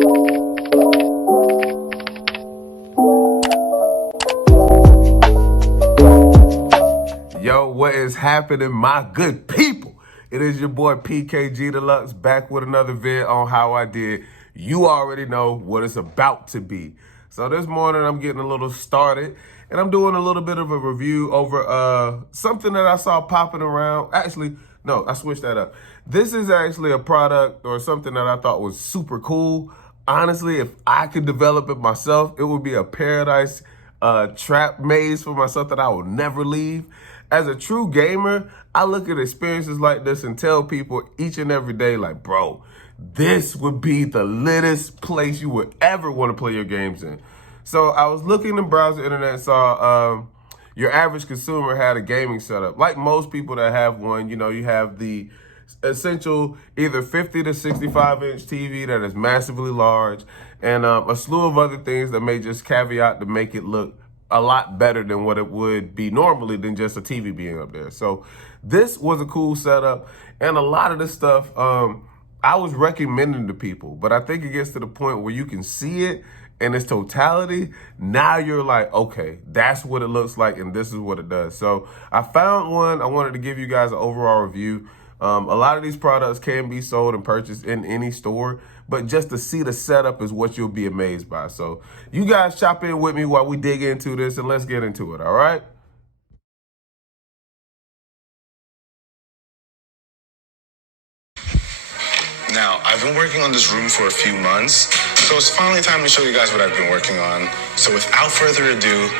Yo, what is happening, my good people? It is your boy PKG Deluxe back with another vid on how I did. You already know what it's about to be. So this morning I'm getting a little started and I'm doing a little bit of a review over something that I saw popping around. Actually, no, I switched that up. This is actually a product or something that I thought was super cool. Honestly, if I could develop it myself, it would be a paradise trap maze for myself that I will never leave. As a true gamer, I look at experiences like this and tell people each and every day, like, bro, this would be the littest place you would ever want to play your games in. So I was looking and browsing the internet and saw your average consumer had a gaming setup. Like most people that have one, you know, you have the essential either 50 to 65 inch TV that is massively large and a slew of other things that may just caveat to make it look a lot better than what it would be normally than just a TV being up there. So this was a cool setup, and a lot of this stuff I was recommending to people, but I think it gets to the point where you can see it in its totality. Now you're like, okay, that's what it looks like and this is what it does. So I found one. I wanted to give you guys an overall review. A lot of these products can be sold and purchased in any store, but just to see the setup is what you'll be amazed by. So you guys chop in with me while we dig into this and let's get into it, all right? Now, I've been working on this room for a few months, so it's finally time to show you guys what I've been working on. So without further ado,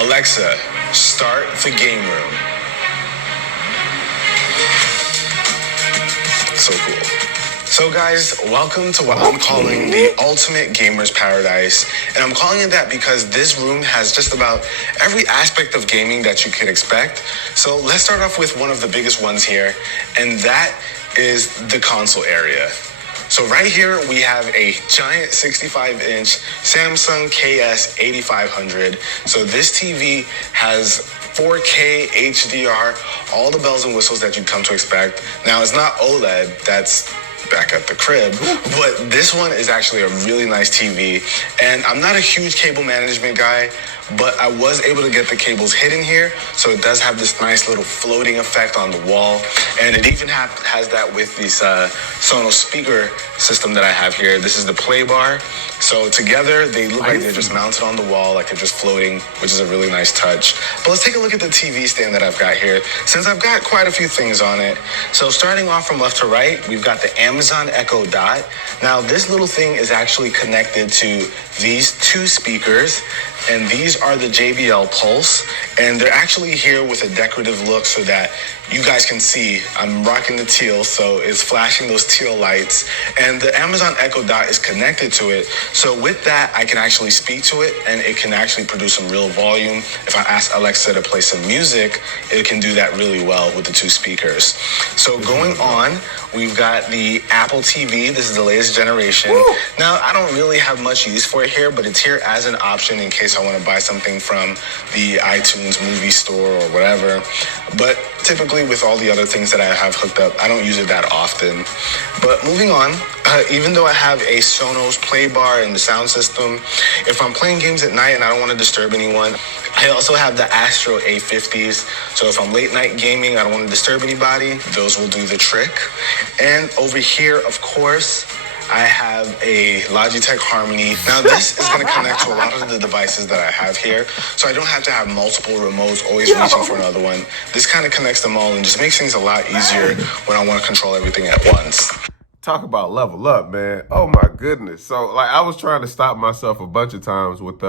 Alexa, start the game room. So cool. So guys, welcome to what I'm calling the ultimate gamer's paradise. And I'm calling it that because this room has just about every aspect of gaming that you could expect. So let's start off with one of the biggest ones here, and that is the console area. So right here we have a giant 65-inch Samsung KS 8500. So this TV has 4K HDR, all the bells and whistles that you'd come to expect. Now it's not OLED, that's back at the crib, but this one is actually a really nice TV. And I'm not a huge cable management guy, but I was able to get the cables hidden here, so it does have this nice little floating effect on the wall. And it even has that with this Sonos speaker system that I have here. This is the play bar. So together, they look like they're just mounted on the wall, like they're just floating, which is a really nice touch. But let's take a look at the TV stand that I've got here, since I've got quite a few things on it. So starting off from left to right, we've got the Amazon Echo Dot. Now, this little thing is actually connected to these two speakers, and these are the JBL Pulse, and they're actually here with a decorative look so that you guys can see I'm rocking the teal, so it's flashing those teal lights, and the Amazon Echo Dot is connected to it. So with that, I can actually speak to it, and it can actually produce some real volume. If I ask Alexa to play some music, it can do that really well with the two speakers. So going on, we've got the Apple TV. This is the latest generation. Woo! Now, I don't really have much use for it here, but it's here as an option in case I want to buy something from the iTunes movie store or whatever. But typically with all the other things that I have hooked up, I don't use it that often. But moving on, even though I have a Sonos play bar and the sound system, if I'm playing games at night and I don't want to disturb anyone, I also have the Astro A50s. So if I'm late night gaming, I don't want to disturb anybody, those will do the trick. And over here, of course, I have a Logitech Harmony. Now this is going to connect to a lot of the devices that I have here, so I don't have to have multiple remotes always reaching for another one. This kind of connects them all and just makes things a lot easier when I want to control everything at once. Talk about level up, man. Oh my goodness. So like I was trying to stop myself a bunch of times with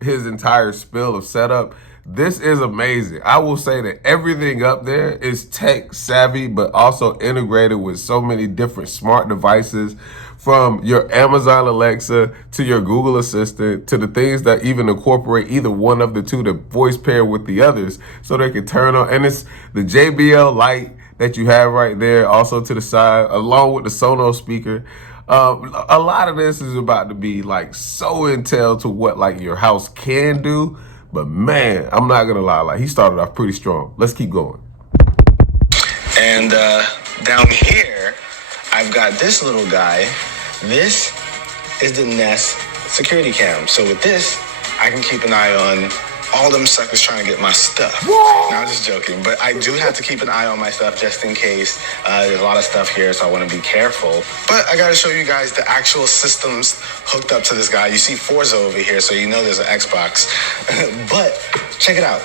his entire spill of setup. This is amazing. I will say that everything up there is tech savvy, but also integrated with so many different smart devices, from your Amazon Alexa to your Google Assistant to the things that even incorporate either one of the two to voice pair with the others so they can turn on. And it's the JBL light that you have right there also to the side, along with the Sonos speaker. A lot of this is about to be like so intel to what like your house can do. But man, I'm not gonna lie, like he started off pretty strong. Let's keep going. And down here, I've got this little guy. This is the Nest security cam. So with this, I can keep an eye on all them suckers trying to get my stuff. No, I'm just joking. But I do have to keep an eye on my stuff just in case. There's a lot of stuff here, so I want to be careful. But I got to show you guys the actual systems hooked up to this guy. You see Forza over here, so you know there's an Xbox. But check it out.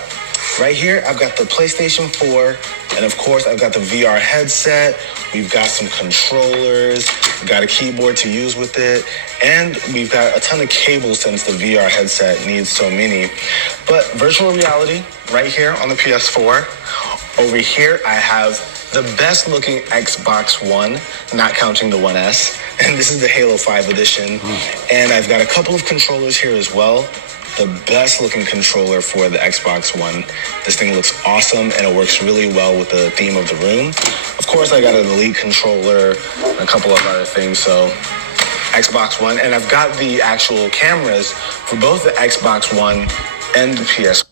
Right here, I've got the PlayStation 4, and of course, I've got the VR headset. We've got some controllers. We've got a keyboard to use with it, and we've got a ton of cables since the VR headset needs so many. But virtual reality, right here on the PS4. Over here, I have the best looking Xbox One, not counting the One S, and this is the Halo 5 edition. And I've got a couple of controllers here as well. The best looking controller for the Xbox One. This thing looks awesome and it works really well with the theme of the room. Of course, I got an Elite controller and a couple of other things, so Xbox One. And I've got the actual cameras for both the Xbox One and the PS.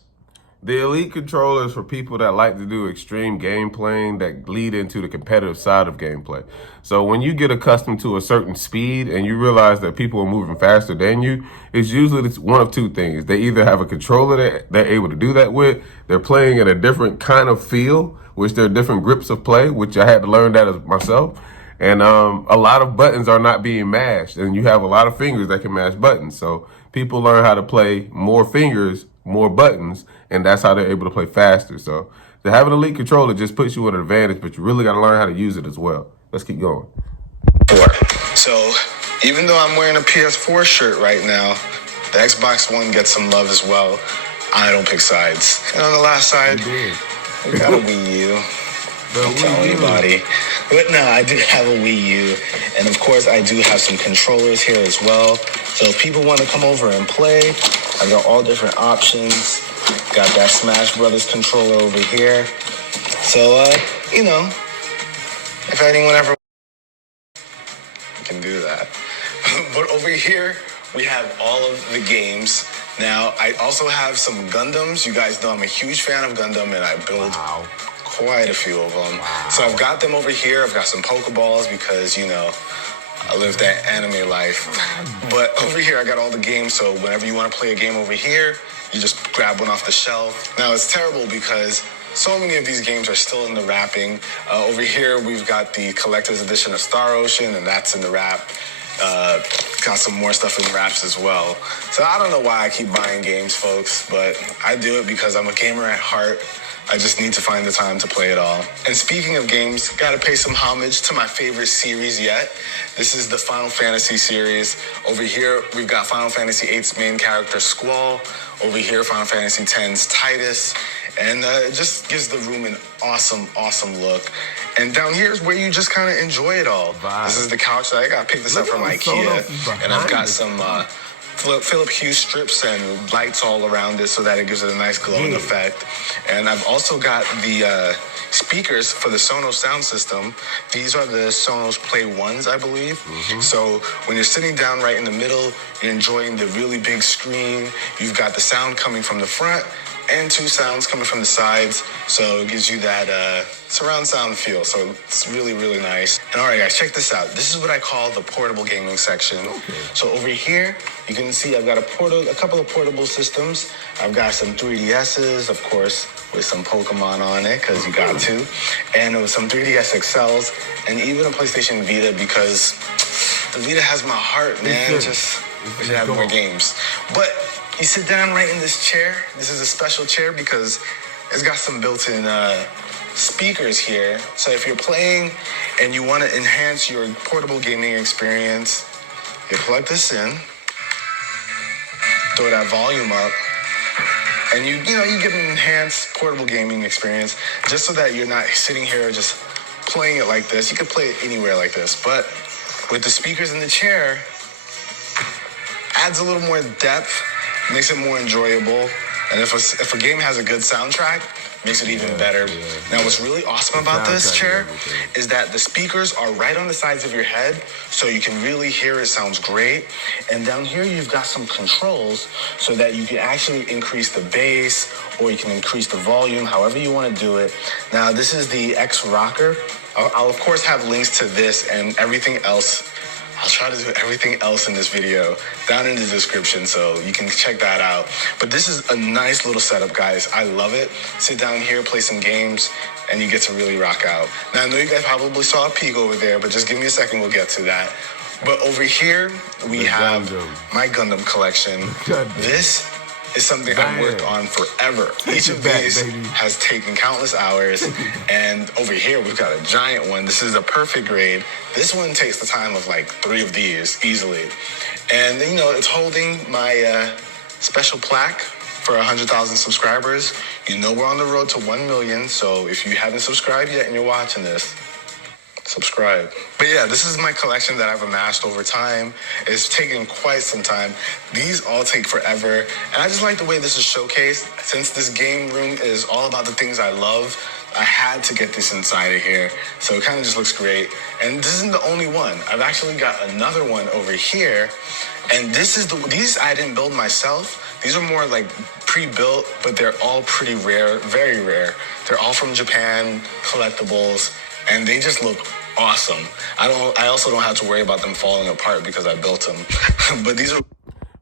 The Elite controller is for people that like to do extreme gameplay that lead into the competitive side of gameplay. So when you get accustomed to a certain speed and you realize that people are moving faster than you, it's usually one of two things. They either have a controller that they're able to do that with, they're playing at a different kind of feel, which there are different grips of play, which I had to learn that as myself. And a lot of buttons are not being mashed, and you have a lot of fingers that can mash buttons. So people learn how to play more fingers, more buttons, and that's how they're able to play faster. So to have an Elite controller just puts you at an advantage, but you really got to learn how to use it as well. Let's keep going. So even though I'm wearing a PS4 shirt right now, the Xbox One gets some love as well. I don't pick sides. And on the last side, we got a Wii U. Don't tell anybody. But no, I do have a Wii U. And of course, I do have some controllers here as well. So if people want to come over and play, I've got all different options. Got that Smash Brothers controller over here. So, you know, if anyone ever can do that. But over here, we have all of the games. Now, I also have some Gundams. You guys know I'm a huge fan of Gundam, and I build quite a few of them. So I've got them over here. I've got some Pokeballs because, you know, I live that anime life. But over here, I got all the games. So whenever you want to play a game over here, you just grab one off the shelf. Now, it's terrible because so many of these games are still in the wrapping. Over here, we've got the collector's edition of Star Ocean, and that's in the wrap. Got some more stuff in wraps as well. So I don't know why I keep buying games, folks, but I do it because I'm a gamer at heart. I just need to find the time to play it all. And speaking of games, gotta pay some homage to my favorite series yet. This is the Final Fantasy series. Over here, we've got Final Fantasy VIII's main character, Squall. Over here, Final Fantasy X's Titus. And it just gives the room an awesome, awesome look. And down here is where you just kind of enjoy it all. This is the couch that I got picked this up from IKEA. And I've got some Philip Hue strips and lights all around it so that it gives it a nice glowing effect. And I've also got the speakers for the Sonos sound system. These are the Sonos Play 1s, I believe. So when you're sitting down right in the middle, you're enjoying the really big screen. You've got the sound coming from the front and two sounds coming from the sides. So it gives you that surround sound feel. So it's really, really nice. And all right, guys, check this out. This is what I call the portable gaming section. So over here, you can see I've got a couple of portable systems. I've got some 3DSs, of course, with some Pokemon on it, because you got to. And with some 3DS XLs, and even a PlayStation Vita, because the Vita has my heart, man. We should have more games. But you sit down right in this chair. This is a special chair because it's got some built-in speakers here. So if you're playing and you want to enhance your portable gaming experience, you plug this in, throw that volume up, and you get an enhanced portable gaming experience just so that you're not sitting here just playing it like this. You could play it anywhere like this, but with the speakers in the chair, adds a little more depth, makes it more enjoyable. And if a game has a good soundtrack, makes it even better. Now, what's really awesome about this chair is that the speakers are right on the sides of your head, so you can really hear it. Sounds great. And down here, you've got some controls so that you can actually increase the bass or you can increase the volume, however you want to do it. Now, this is the X Rocker. I'll of course have links to this and everything else I'll try to do everything else in this video down in the description so you can check that out. But this is a nice little setup, guys. I love it. Sit down here, play some games, and you get to really rock out. Now, I know you guys probably saw a peek over there, but just give me a second, we'll get to that. But over here, we have my Gundam collection. This is something I've worked on forever. Each of these has taken countless hours. And over here, we've got a giant one. This is a perfect grade. This one takes the time of like 3 of these easily. And you know, it's holding my special plaque for 100,000 subscribers. You know we're on the road to 1 million. So if you haven't subscribed yet and you're watching this, subscribe. But yeah, this is my collection that I've amassed over time. It's taken quite some time. These all take forever. And I just like the way this is showcased. Since this game room is all about the things I love, I had to get this inside of here. So it kind of just looks great. And this isn't the only one. I've actually got another one over here. And this is these I didn't build myself. These are more like pre-built, but they're all pretty rare, very rare. They're all from Japan, collectibles, and they just look awesome. I also don't have to worry about them falling apart because I built them. But these are...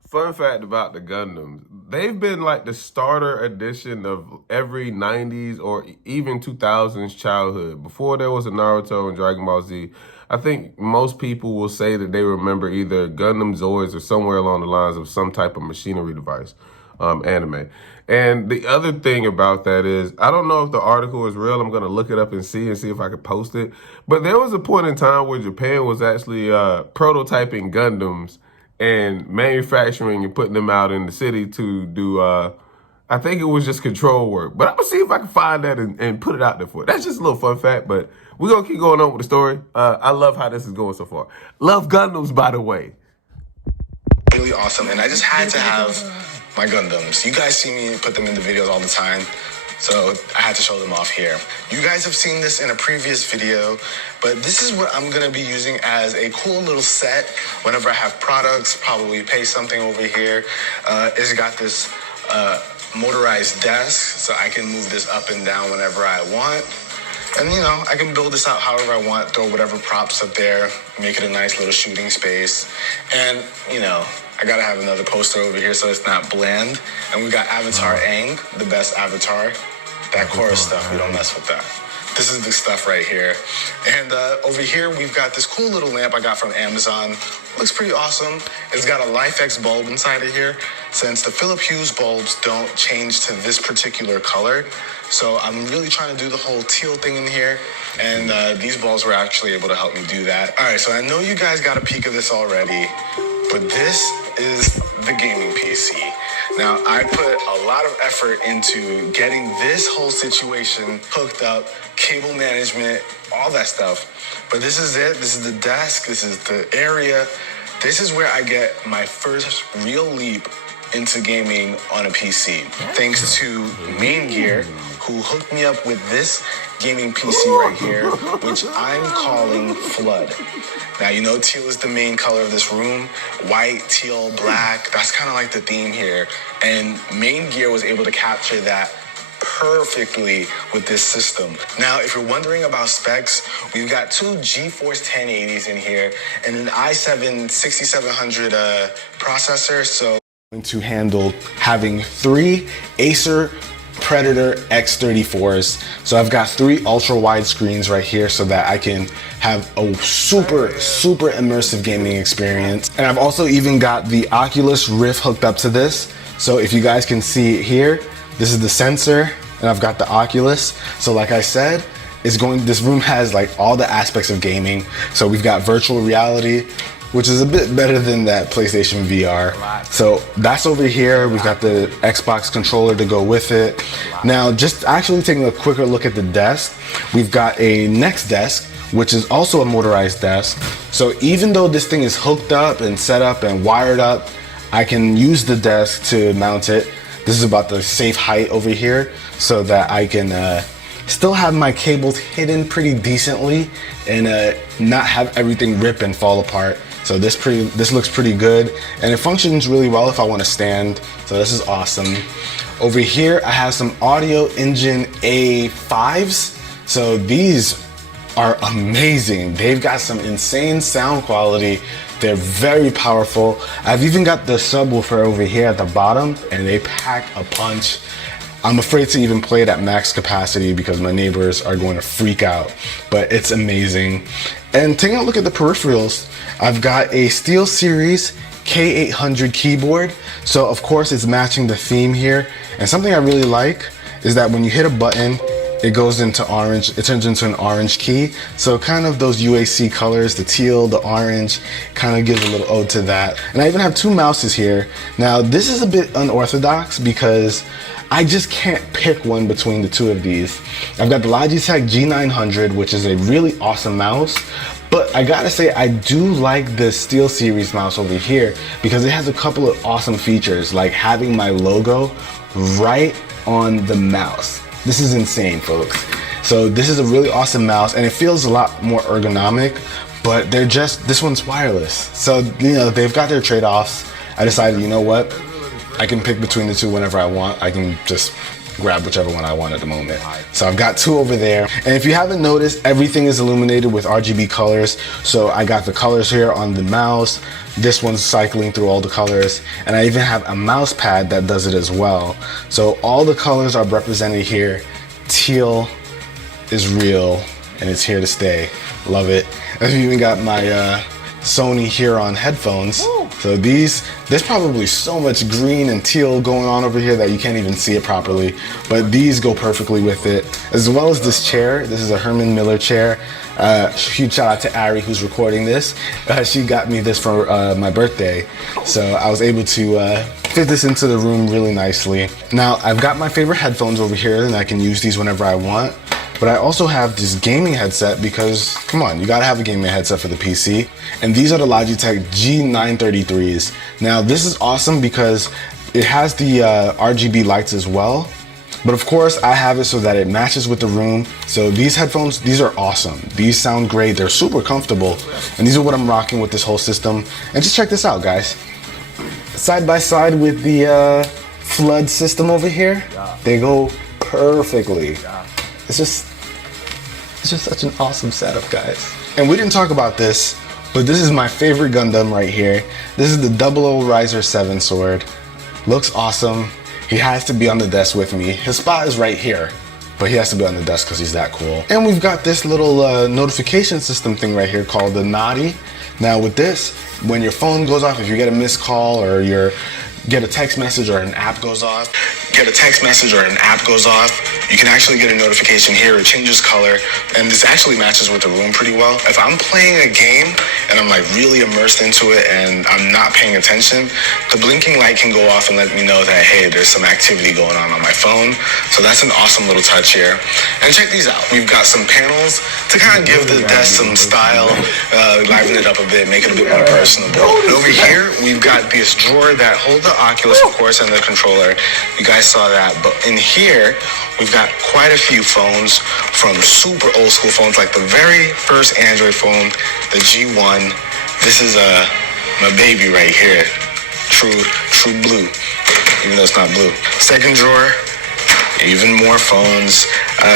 Fun fact about the Gundams. They've been like the starter edition of every 90s or even 2000s childhood. Before there was a Naruto and Dragon Ball Z, I think most people will say that they remember either Gundam Zoids or somewhere along the lines of some type of machinery device, anime. And the other thing about that is, I don't know if the article is real. I'm going to look it up and see if I can post it. But there was a point in time where Japan was actually prototyping Gundams and manufacturing and putting them out in the city to do, I think it was just control work. But I'm going to see if I can find that and put it out there for it. That's just a little fun fact, but we're going to keep going on with the story. I love how this is going so far. Love Gundams, by the way. Really awesome. And I just had to have my Gundams. You guys see me put them in the videos all the time, so I had to show them off here. You guys have seen this in a previous video, but this is what I'm gonna be using as a cool little set whenever I have products, probably pay something over here. It's got this motorized desk, so I can move this up and down whenever I want. And you know, I can build this out however I want, throw whatever props up there, make it a nice little shooting space. And you know, I gotta have another poster over here so it's not bland. And we got Avatar Aang, the best Avatar. That chorus stuff, we don't mess with that. This is the stuff right here. And over here, we've got this cool little lamp I got from Amazon. Looks pretty awesome. It's got a LifeX bulb inside of here. Since the Philip Hughes bulbs don't change to this particular color, so I'm really trying to do the whole teal thing in here. And these bulbs were actually able to help me do that. All right, so I know you guys got a peek of this already, but this is the gaming PC. Now, I put a lot of effort into getting this whole situation hooked up, cable management, all that stuff. But this is it. This is the desk. This is the area. This is where I get my first real leap into gaming on a PC. Thanks to Main Gear, who hooked me up with this gaming PC right here, which I'm calling Flood. Now, you know, teal is the main color of this room. White, teal, black, that's kind of like the theme here. And Main Gear was able to capture that perfectly with this system. Now, if you're wondering about specs, we've got 2 GeForce 1080s in here and an i7 6700 processor. So to handle having 3 Acer Predator X34s. So I've got 3 ultra wide screens right here so that I can have a super immersive gaming experience. And I've also even got the Oculus Rift hooked up to this. So if you guys can see it here, this is the sensor and I've got the Oculus. So like I said, this room has like all the aspects of gaming. So we've got virtual reality, which is a bit better than that PlayStation VR. So that's over here. We've got the Xbox controller to go with it. Now, just actually taking a quicker look at the desk, we've got a next desk, which is also a motorized desk. So even though this thing is hooked up and set up and wired up, I can use the desk to mount it. This is about the safe height over here so that I can still have my cables hidden pretty decently and not have everything rip and fall apart. So this looks pretty good and it functions really well if I want to stand. So this is awesome. Over here I have some Audio Engine A5s. So these are amazing. They've got some insane sound quality. They're very powerful. I've even got the subwoofer over here at the bottom, and they pack a punch. I'm afraid to even play it at max capacity because my neighbors are going to freak out, but it's amazing. And taking a look at the peripherals, I've got a SteelSeries K800 keyboard. So of course it's matching the theme here. And something I really like is that when you hit a button, it goes into orange, it turns into an orange key. So kind of those UAC colors, the teal, the orange, kind of gives a little ode to that. And I even have two mouses here. Now this is a bit unorthodox because I just can't pick one between the two of these. I've got the Logitech G900, which is a really awesome mouse, but I gotta say I do like the SteelSeries mouse over here because it has a couple of awesome features, like having my logo right on the mouse. This is insane, folks. So this is a really awesome mouse, and it feels a lot more ergonomic, but this one's wireless. So, you know, they've got their trade-offs. I decided, you know what? I can pick between the two whenever I want. I can just grab whichever one I want at the moment. So I've got two over there. And if you haven't noticed, everything is illuminated with RGB colors. So I got the colors here on the mouse. This one's cycling through all the colors. And I even have a mouse pad that does it as well. So all the colors are represented here. Teal is real and it's here to stay. Love it. I've even got my Sony Huron headphones. Ooh. So there's probably so much green and teal going on over here that you can't even see it properly, but these go perfectly with it. As well as this chair. This is a Herman Miller chair. Huge shout out to Ari who's recording this. She got me this for my birthday, so I was able to fit this into the room really nicely. Now I've got my favorite headphones over here and I can use these whenever I want. But I also have this gaming headset because, come on, you gotta have a gaming headset for the PC. And these are the Logitech G933s. Now this is awesome because it has the RGB lights as well. But of course I have it so that it matches with the room. So these headphones, these are awesome. These sound great, they're super comfortable. And these are what I'm rocking with this whole system. And just check this out, guys. Side by side with the flood system over here, they go perfectly. It's just such an awesome setup, guys. And we didn't talk about this, but this is my favorite Gundam right here. This is the 00 Riser 7 sword. Looks awesome. He has to be on the desk with me. His spot is right here, but he has to be on the desk because he's that cool. And we've got this little notification system thing right here called the Naughty. Now with this, when your phone goes off, if you get a missed call or get a text message or an app goes off, you can actually get a notification here. It changes color, and this actually matches with the room pretty well. If I'm playing a game and I'm like really immersed into it and I'm not paying attention, the blinking light can go off and let me know that, hey, there's some activity going on my phone. So that's an awesome little touch here. And check these out. We've got some panels to kind of give the desk some style, liven it up a bit, make it a bit more personable. And over here, we've got this drawer that holds the Oculus, of course, and the controller. You guys saw that. But in here, we've got quite a few phones, from super old school phones like the very first Android phone, the G1. This is my baby right here, true blue, even though it's not blue. Second drawer, even more phones.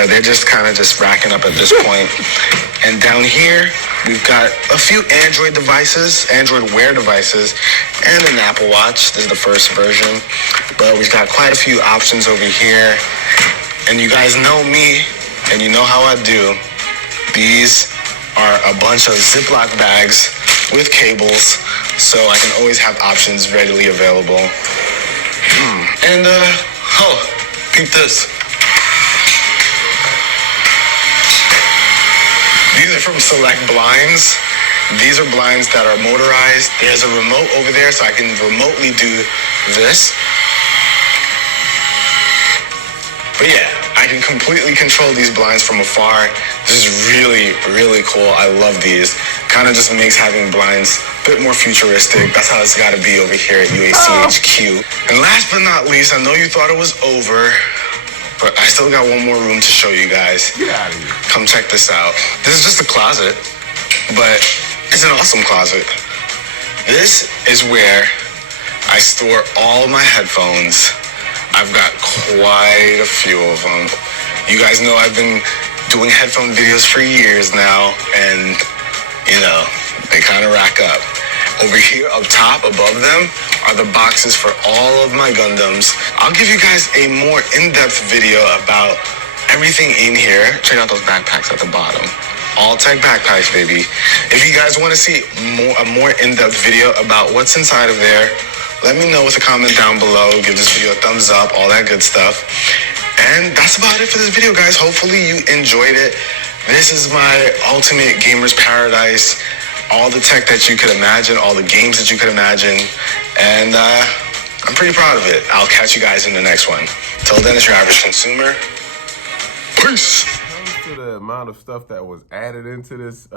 They're just kind of just racking up at this point. And down here, we've got a few Android devices, Android Wear devices, and an Apple Watch. This is the first version, but we've got quite a few options over here. And you guys know me, and you know how I do. These are a bunch of Ziploc bags with cables, so I can always have options readily available. And, peep this. These are from Select Blinds. These are blinds that are motorized. There's a remote over there, so I can remotely do this. But yeah, I can completely control these blinds from afar. This is really, really cool. I love these. Kind of just makes having blinds a bit more futuristic. That's how it's got to be over here at UACHQ. And last but not least, I know you thought it was over, but I still got one more room to show you guys. Get out of here. Come check this out. This is just a closet, but it's an awesome closet. This is where I store all my headphones. I've got quite a few of them. You guys know I've been doing headphone videos for years now, and they kind of rack up. Over here up top above them are the boxes for all of my Gundams. I'll give you guys a more in-depth video about everything in here. Check out those backpacks at the bottom. All tech backpacks, baby. If you guys want to see a more in-depth video about what's inside of there, let me know with a comment down below. Give this video a thumbs up, all that good stuff. And that's about it for this video, guys. Hopefully you enjoyed it. This is my ultimate gamer's paradise. All the tech that you could imagine, all the games that you could imagine. And I'm pretty proud of it. I'll catch you guys in the next one. Till then, it's your average consumer. Peace. When it comes to the amount of stuff that was added into this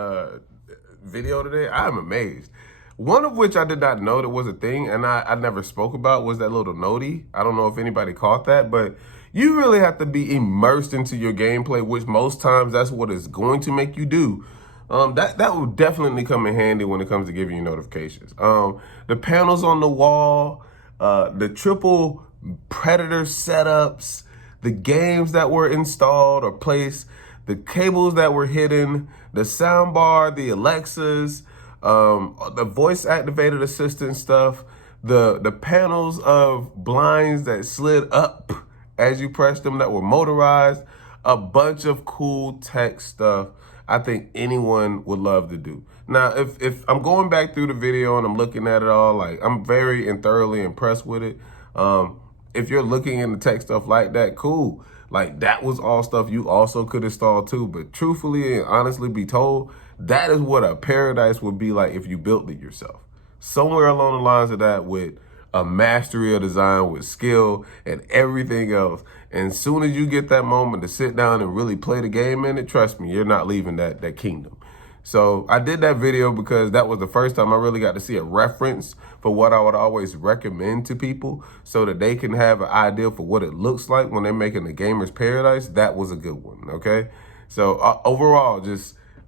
video today, I'm amazed. One of which I did not know that was a thing, and I never spoke about, was that little noti. I don't know if anybody caught that, but you really have to be immersed into your gameplay, which most times that's what it's going to make you do. That will definitely come in handy when it comes to giving you notifications. The panels on the wall, the triple Predator setups, the games that were installed or placed, the cables that were hidden, the soundbar, the Alexas, the voice activated assistant stuff, the panels of blinds that slid up as you pressed them that were motorized, a bunch of cool tech stuff I think anyone would love to do. Now, if I'm going back through the video and I'm looking at it all, like, I'm very and thoroughly impressed with it. If you're looking into tech stuff like that, cool. Like, that was all stuff you also could install too. But truthfully and honestly be told, that is what a paradise would be like if you built it yourself. Somewhere along the lines of that, with a mastery of design, with skill and everything else. And as soon as you get that moment to sit down and really play the game in it, trust me, you're not leaving that kingdom. So I did that video because that was the first time I really got to see a reference for what I would always recommend to people so that they can have an idea for what it looks like when they're making the gamer's paradise. That was a good one, okay? So overall,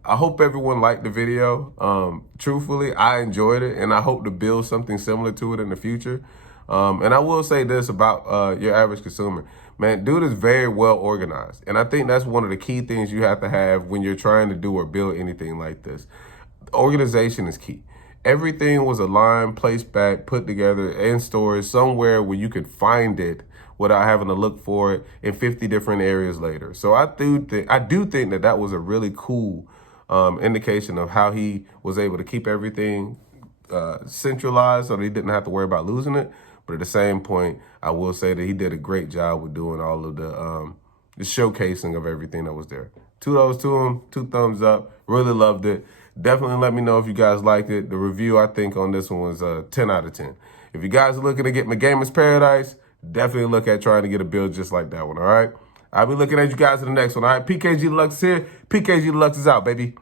I hope everyone liked the video. Truthfully, I enjoyed it, and I hope to build something similar to it in the future. And I will say this about your average consumer. Man, dude is very well organized. And I think that's one of the key things you have to have when you're trying to do or build anything like this. Organization is key. Everything was aligned, placed back, put together, in storage somewhere where you could find it without having to look for it in 50 different areas later. So I do think that was a really cool indication of how he was able to keep everything centralized so that he didn't have to worry about losing it. But at the same point, I will say that he did a great job with doing all of the showcasing of everything that was there. Kudos to him, 2 thumbs up, really loved it. Definitely let me know if you guys liked it. The review, I think, on this one was 10 out of 10. If you guys are looking to get my Gamer's Paradise, definitely look at trying to get a build just like that one, all right? I'll be looking at you guys in the next one, all right? PKG Deluxe here. PKG Deluxe is out, baby.